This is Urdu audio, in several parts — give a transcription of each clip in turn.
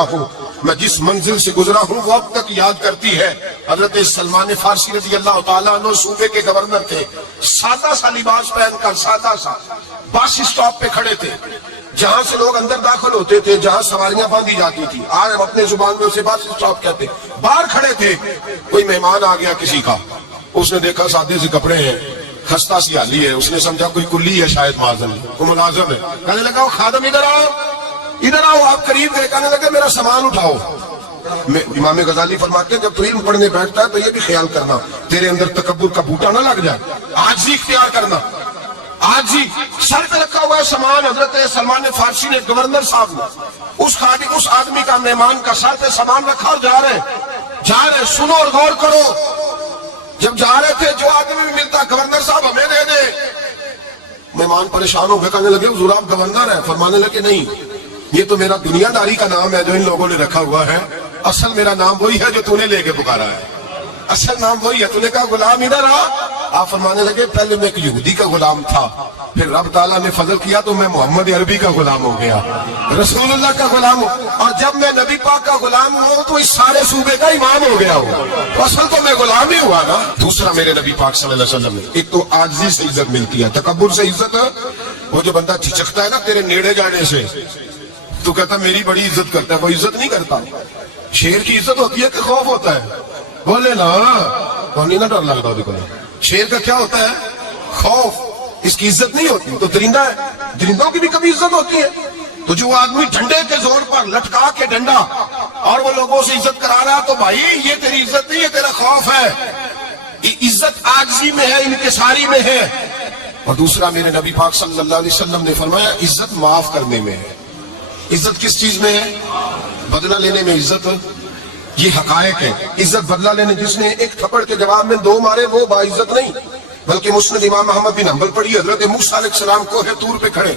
رہا ہوں، میں جس منزل سے گزرا ہوں وہ اب تک یاد کرتی ہے۔ حضرت سلمان فارسی رضی اللہ تعالیٰ عنہ صوبے کے گورنر تھے، سادہ سا لباس پہن کر سادہ سا بس اسٹاپ پہ کھڑے تھے، جہاں سے لوگ اندر داخل ہوتے تھے، جہاں سواریاں باندھی جاتی تھی، آج ہم اپنے زبان میں اسے بس اسٹاپ کہتے۔ باہر کھڑے تھے، کوئی مہمان آ گیا کسی کا، اس نے دیکھا سادے سے کپڑے ہیں، خستہ سی حالی ہے، اس نے سمجھا کوئی کلی ہے شاید معذن، کوئی ملازم ہے، کہنے لگا وہ خادم ادھر آؤ ادھر آؤ، آپ قریب گئے، کہنے لگے میرا سامان اٹھاؤ۔ امام غزالی فرماتے ہیں جب تو علم پڑھنے بیٹھتا ہے تو یہ بھی خیال کرنا تیرے اندر تکبر کا بوٹا نہ لگ جائے، عاجزی اختیار کرنا، عاجزی۔ سر پہ رکھا ہوا ہے سامان، حضرت سلمان فارسی نے گورنر صاحب نے اس آدمی کا، مہمان کا سر پہ سامان رکھا اور جا رہے، سنو اور غور کرو۔ جب جا رہے تھے جو آدمی بھی ملتا گورنر صاحب ہمیں دے دے، مہمان پریشان ہو گئے، کہنے لگے حضور آپ گورنر ہیں؟ فرمانے لگے نہیں، یہ تو میرا دنیا داری کا نام ہے جو ان لوگوں نے رکھا ہوا ہے، اصل میرا نام وہی ہے جو تو نے لے کے پکارا ہے، اصل نام وہی ہے۔ تو نے کہا غلام ادھر آ، آپ فرمانے لگے پہلے میں ایک یہودی کا غلام تھا، پھر رب تعالیٰ نے فضل کیا تو میں محمد عربی کا غلام ہو گیا، رسول اللہ کا غلام ہوں، اور جب میں نبی پاک کا غلام ہوں تو اس سارے صوبے کا امام ہو گیا ہوں، تو اصل تو میں غلام ہی ہوا نا۔ دوسرا میرے نبی پاک صلی اللہ علیہ وسلم نے، ایک تو عاجزی سے عزت ملتی ہے، تکبر سے عزت ہے، وہ جو بندہ جھجکتا ہے نا تیرے نیڑے جانے سے، تو کہتا میری بڑی عزت کرتا ہے، وہ عزت نہیں کرتا۔ شیر کی عزت ہوتی ہے کہ خوف ہوتا ہے؟ بولے نا، کون نہ ڈر لگتا دیکھو، شیر کا کیا ہوتا ہے؟ خوف، اس کی عزت نہیں ہوتی۔ تو درندہ ہے، درندوں کی بھی کبھی عزت ہوتی ہے؟ تو جو آدمی ڈنڈے کے زور پر لٹکا کے ڈنڈا اور وہ لوگوں سے عزت کرا رہا، تو بھائی یہ تیری عزت نہیں ہے، تیرا خوف ہے۔ عزت عاجزی میں ہے، انکساری میں ہے۔ اور دوسرا میرے نبی پاک صلی اللہ علیہ وسلم نے فرمایا عزت معاف کرنے میں ہے۔ عزت کس چیز میں ہے؟ بدلہ لینے میں عزت، یہ حقائق ہے۔ عزت بدلہ لینے، جس نے ایک تھپڑ کے جواب میں 2 مارے وہ باعزت نہیں، بلکہ مسند امام احمد بن حنبل پڑھی، حضرت موسیٰ علیہ السلام کو ہے طور پہ کھڑے،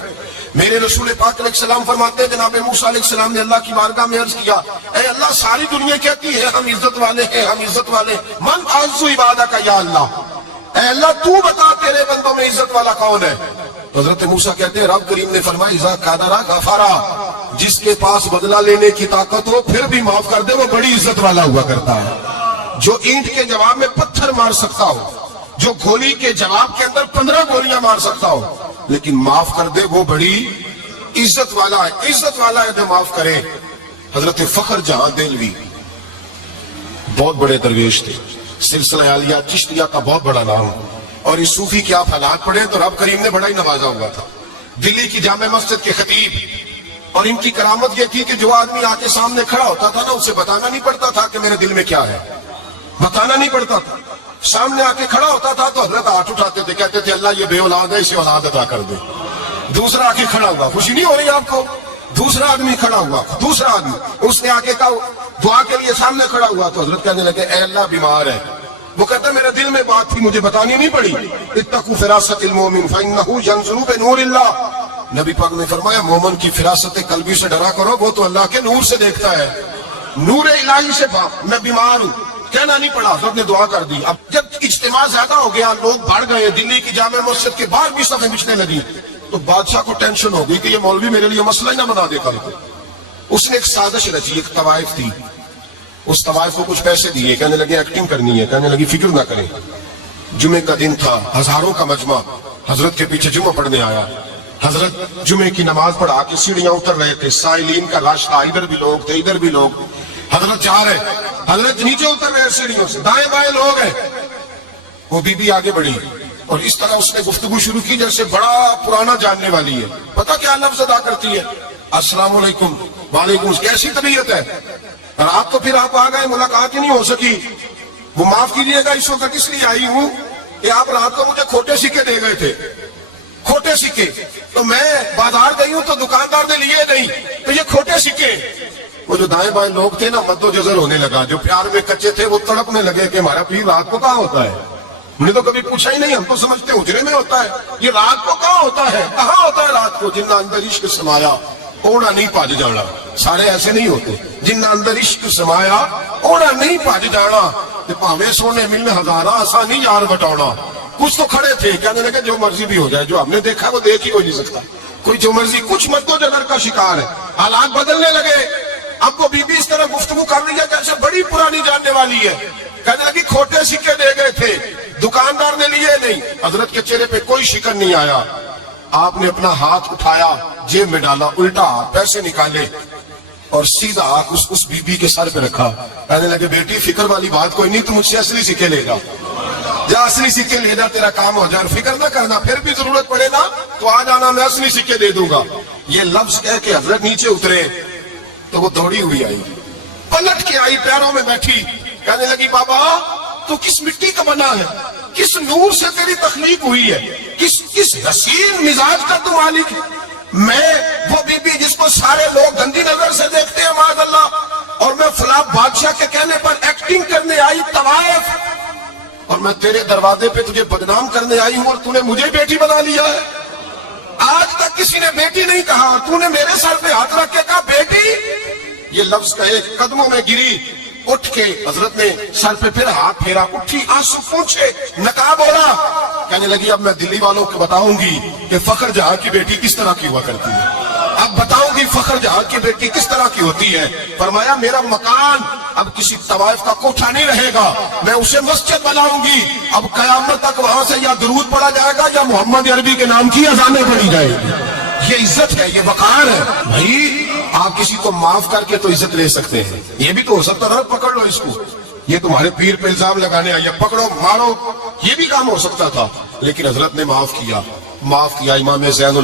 میرے رسول پاک علیہ السلام فرماتے ہیں جناب موسیٰ علیہ السلام نے اللہ کی بارگاہ میں عرض کیا، اے اللہ ساری دنیا کہتی ہے ہم عزت والے ہیں، ہم عزت والے، من اعز عبادہ کا یا اللہ، اے اللہ تو بتا تیرے بندوں میں عزت والا کون ہے؟ حضرت موسیٰ کہتے ہیں رب کریم نے فرمایا اذا قادر غفارا، جس کے پاس بدلہ لینے کی طاقت ہو پھر بھی معاف کر دے وہ بڑی عزت والا ہوا کرتا ہے۔ جو اینٹ کے جواب میں پتھر مار سکتا ہو، جو گولی کے جواب کے اندر 15 گولیاں مار سکتا ہو، لیکن معاف کر دے وہ بڑی عزت والا ہے۔ عزت والا ہے جو معاف کرے۔ حضرت فخر جہاں دہلوی بہت بڑے درویش تھے، سلسلہ عالیہ چشتیہ کا بہت بڑا نام، اور اس صوفی کے آپ حالات پڑھیں تو رب کریم نے بڑا ہی نوازا ہوا تھا۔ دلی کی جامع مسجد کے خطیب، اور ان کی کرامت یہ تھی کہ جو آدمی آ کے سامنے کھڑا ہوتا تھا نا اسے بتانا نہیں پڑتا تھا کہ میرے دل میں کیا ہے، بتانا نہیں پڑتا تھا، سامنے آ کے کھڑا ہوتا تھا تو حضرت ہاتھ اٹھاتے تھے، کہتے تھے اللہ یہ بے اولاد ہے اسے اولاد عطا کر دے۔ دوسرا آ کے کھڑا ہوا، خوشی نہیں ہو رہی آپ کو؟ دوسرا آدمی کھڑا ہوا، دوسرا آدمی، اس نے آ کے کہا دعا کے لیے سامنے کھڑا ہوا تو حضرت کہنے لگے اے اللہ بیمار ہے، وہ کہتا میرے دل میں بات تھی مجھے بتانی نہیں پڑی، اتقوا فراست المومن فانہ ینظر بنور اللہ، نبی پاک نے فرمایا مومن کی فراست قلبی سے ڈرا کرو، وہ تو اللہ کے نور سے دیکھتا ہے، نور الہی سے۔ میں بیمار ہوں کہنا نہیں پڑا، حضرت نے دعا کر دی۔ اب جب اجتماع زیادہ ہو گیا، لوگ بڑھ گئے، دلی کی جامع مسجد کے باہر بھی صفیں بچھنے لگی، تو بادشاہ کو ٹینشن ہو گئی کہ یہ مولوی میرے لیے مسئلہ ہی نہ بنا دے کل کو۔ اس نے ایک سازش رچی، ایک طوائف تھی، اس طوائف کو کچھ پیسے دیے، کہنے لگے ایکٹنگ کرنی ہے، کہنے لگی فکر نہ کریں۔ جمعے کا دن تھا، ہزاروں کا مجمع حضرت کے پیچھے جمعہ پڑھنے آیا، حضرت جمعے کی نماز پڑھا کے سیڑھیاں اتر رہے تھے، سائلین کا رش تھا، ادھر بھی لوگ تھے ادھر بھی لوگ، حضرت جا رہے، حضرت نیچے اتر رہے سیڑھیوں سے، دائیں بائیں لوگ ہیں، وہ بی بی آگے بڑھی اور اس طرح اس نے گفتگو شروع کی جیسے بڑا پرانا جاننے والی ہے، پتہ کیا لفظ ادا کرتی ہے؟ السلام علیکم، وعلیکم، کیسی طبیعت ہے؟ رات تو پھر آپ آ گئے، ملاقات ہی نہیں ہو سکی، وہ معاف کیجیے گا اس وقت اس لیے آئی ہوں کہ آپ رات کو مجھے کھوٹے سکے دے گئے تھے، کھوٹے سکے، تو میں بازار گئی ہوں تو دکاندار نے لیے نہیں، تو یہ کھوٹے سکے۔ وہ جو دائیں بائیں لوگ تھے نا مد و جزر ہونے لگا، جو پیار میں کچے تھے وہ تڑپنے لگے کہ ہمارا پیر رات کو کہاں ہوتا ہے، ہم نے تو کبھی پوچھا ہی نہیں، ہم تو سمجھتے حجرے میں ہوتا ہے، یہ رات کو کہاں ہوتا ہے، کہاں ہوتا ہے رات کو؟ جنہ اندر عشق سمایا اوڑا نہیں پاج جانا، سارے ایسے نہیں ہوتے، جنہ اندر عشق سمایا اوڑا نہیں پاج جانا، پاوے سونے ملنے ہزارہ آسانی یار بٹانا۔ کچھ تو کھڑے تھے کہنے لگے جو مرضی بھی ہو جائے، جو ہم نے دیکھا وہ دیکھ ہی ہو نہیں سکتا، کوئی جو مرضی، کچھ مت تو جگر کا شکار ہے، حالات بدلنے لگے، اب وہ بیوی اس طرح گفتگو کر رہی ہے جیسے بڑی پرانی جاننے والی ہے. کہنے لگی کھوٹے سکے دے گئے تھے, دکاندار نے لیے نہیں. حضرت کے چہرے پہ کوئی شکن نہیں آیا. آپ نے اپنا ہاتھ اٹھایا, جیب میں ڈالا, الٹا ہاتھ, پیسے نکالے اور سیدھا ہاتھ اس بی بی کے سر پہ رکھا. کہنے لگے بیٹی فکر والی بات کوئی نہیں, تم مجھ سے اصلی سکے لے جا, جا اصلی سکے لے جا, تیرا کام ہو جائے, فکر نہ کرنا, پھر بھی ضرورت پڑے نا تو آ جانا, میں اصلی سکے دے دوں گا. یہ لفظ کہہ کے حضرت نیچے اترے تو وہ دوڑی ہوئی آئی, پلٹ کے آئی, پیروں میں بیٹھی. کہنے لگی بابا تو کس مٹی کا بنا ہے, کس نور سے تیری تخلیق ہوئی ہے, کس حسین مزاج کا تو مالک ہے. میں وہ بی بی جس کو سارے لوگ گندی نظر سے دیکھتے ہیں معاذ اللہ, اور میں فلاں بادشاہ کے کہنے پر ایکٹنگ کرنے آئی طوائف, اور میں تیرے دروازے پہ تجھے بدنام کرنے آئی ہوں اور تو نے مجھے بیٹی بنا لیا ہے. آج تک کسی نے بیٹی نہیں کہا, تو نے میرے سر پہ ہاتھ رکھ کے کہا بیٹی. یہ لفظ کہے قدموں میں گری, اٹھ کے حضرت نے سر پہ پھر ہاتھ پھیرا, اٹھی, آنسو پوچھے, نقاب اوڑھا. کہنے لگی اب میں دلی والوں کو بتاؤں گی کہ فخر جہاں کی بیٹی کس طرح کی ہوا کرتی ہے, اب بتاؤں گی فخر جہاں کی بیٹی کس طرح کی ہوتی ہے. فرمایا میرا مکان اب کسی طوائف کا کوٹھا نہیں رہے گا, میں اسے مسجد بناؤں گی. اب قیامت تک وہاں سے یا درود پڑھا جائے گا یا محمد عربی کے نام کی اذانیں پڑھی جائے گی. یہ عزت ہے, یہ وقار ہے. بھائی آپ کسی کو معاف کر کے تو عزت لے سکتے ہیں, یہ بھی تو ہو سکتا تھا پکڑ لو اس کو, یہ تمہارے پیر پہ الزام لگانے آیا, پکڑو مارو, یہ بھی کام ہو سکتا تھا. لیکن حضرت نے معاف کیا. امام زین